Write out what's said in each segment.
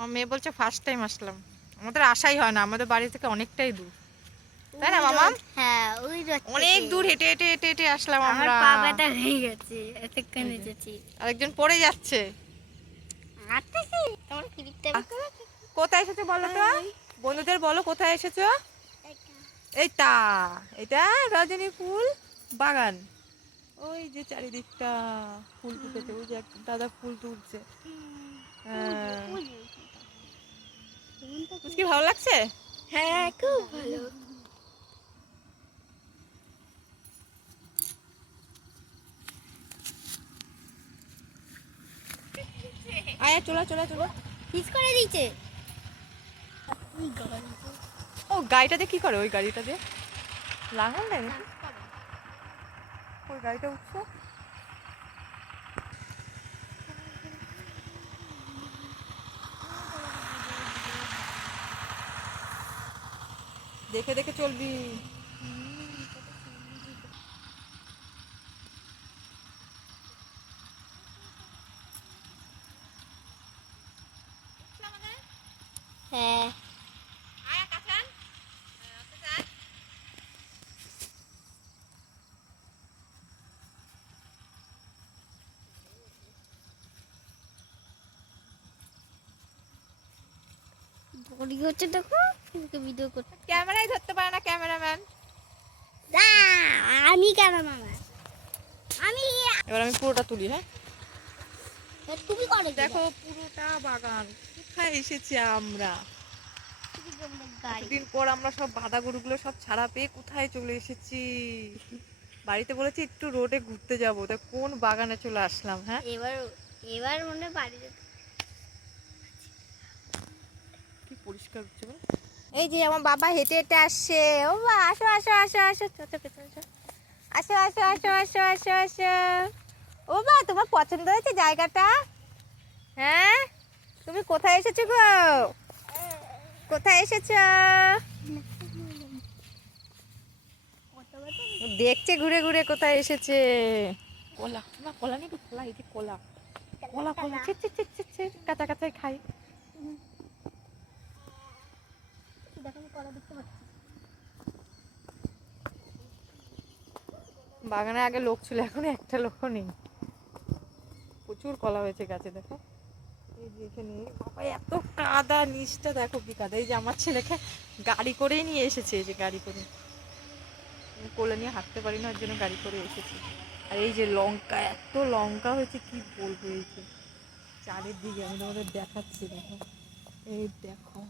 আমার মেয়ে বলছে ফার্স্ট টাইম আসলাম, আমাদের আশাই হয় না, আমাদের বাড়ি থেকে অনেকটাই দূর, তাই না মামা? হ্যাঁ, ওই অনেক দূর হেঁটে হেঁটে হেঁটে হেঁটে আসলাম আমার আমরা। পা ব্যথা হয়ে গেছে, এতক্ষণ এসেছি। আরেকজন পড়ে যাচ্ছে। তোমার ক্লিপটা কোথায় এসেছো বলো তো, বন্ধুদের বলো কোথায় এসেছো? এইটা, এটা রজনী ফুল বাগান। ওই যে চারিদিকটা ফুল ফুটেছে, ওই যে এক দাদা ফুল তুলছে। কি ভালো লাগছে? হ্যাঁ, খুব ভালো। আয়া চলা চলা চলা। কিস করে দিয়েছে। ও গাড়িটাতে কি করে, ওই গাড়িটাতে লাগাল দেয় নাকি? ওই গাড়িটা উঠছে। দেখে দেখে চলবি। হ্যাঁ, বড়ি হচ্ছে, দেখো ভিডিও করতে। ক্যামেরাই ধরতে পারে না ক্যামেরাম্যান। আমি কেন মামা, আমি এবার আমি পুরোটা তুলি। হ্যাঁ তুমি করে দেখো পুরোটা বাগান। কোথায় এসেছি আমরা, দিন পর আমরা সব বাঁধা গরুগুলো সব ছাড়া পেয়ে কোথায় চলে এসেছি। বাড়িতে বলেছি একটু রোডে ঘুরতে যাবো, তা কোন বাগানে চলে আসলাম। হ্যাঁ এবার এবার মনে বাড়ি যেতে। কি পরিষ্কার হচ্ছে। এই যে আমার বাবা হেঁটে হেঁটে আসছে। ও বা আসো আসো আসো আসো, আসো আসো আসো আসো আসো আসো। ও বা তোমার পছন্দ হয়েছে জায়গাটা? হ্যাঁ তুমি কোথায় এসেছো গো, কোথায় এসেছো? দেখছে ঘুরে ঘুরে কোথায় এসেছে। কলা না, কলা নেই, কলা, এই যে কলা, কলা কলা ছে ছে ছে ছে ছে, কাঁচা কাঁচাই খাই। বাগানে আগে লোক ছিল, এখন একটা লোকও নেই। প্রচুর কলা হয়েছে গাছে, দেখো এই যে এখানে। বাবা এত কাদা, নিচটা দেখো কি কাদা। এই যে আমার ছেলেকে গাড়ি করেই নিয়ে এসেছে, এই যে গাড়ি করে, কোলে নিয়ে হাঁটতে পারি না, ওর জন্য গাড়ি করে এসেছি। আর এই যে লঙ্কা, এত লঙ্কা হয়েছে কি বলবো। এই যে চারিদিকে আমি তোমাদের দেখাচ্ছি, দেখো এই দেখো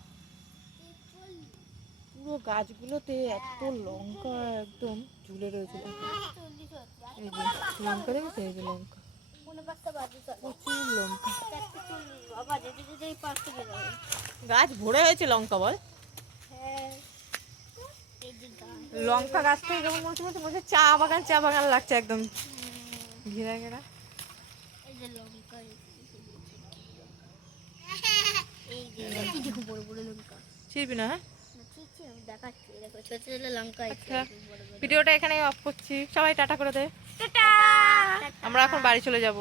পুরো গাছগুলোতে এত লঙ্কা একদম ঝুলে রয়েছে। দেখো এই যে লঙ্কা, দেখেছো এই যে লঙ্কা, প্রচুর লঙ্কা, গাছ ভরে হয়েছে লঙ্কা। বল লঙ্কা গাছ থেকে যেমন মনে হচ্ছে মনে হচ্ছে চা বাগান, চা বাগান লাগছে একদম ঘেরা ঘেরা। ছিড়বি না? হ্যাঁ আচ্ছা, ভিডিওটা এখানেই অফ করছি, সবাই টাটা করে দে। আমরা এখন বাড়ি চলে যাব।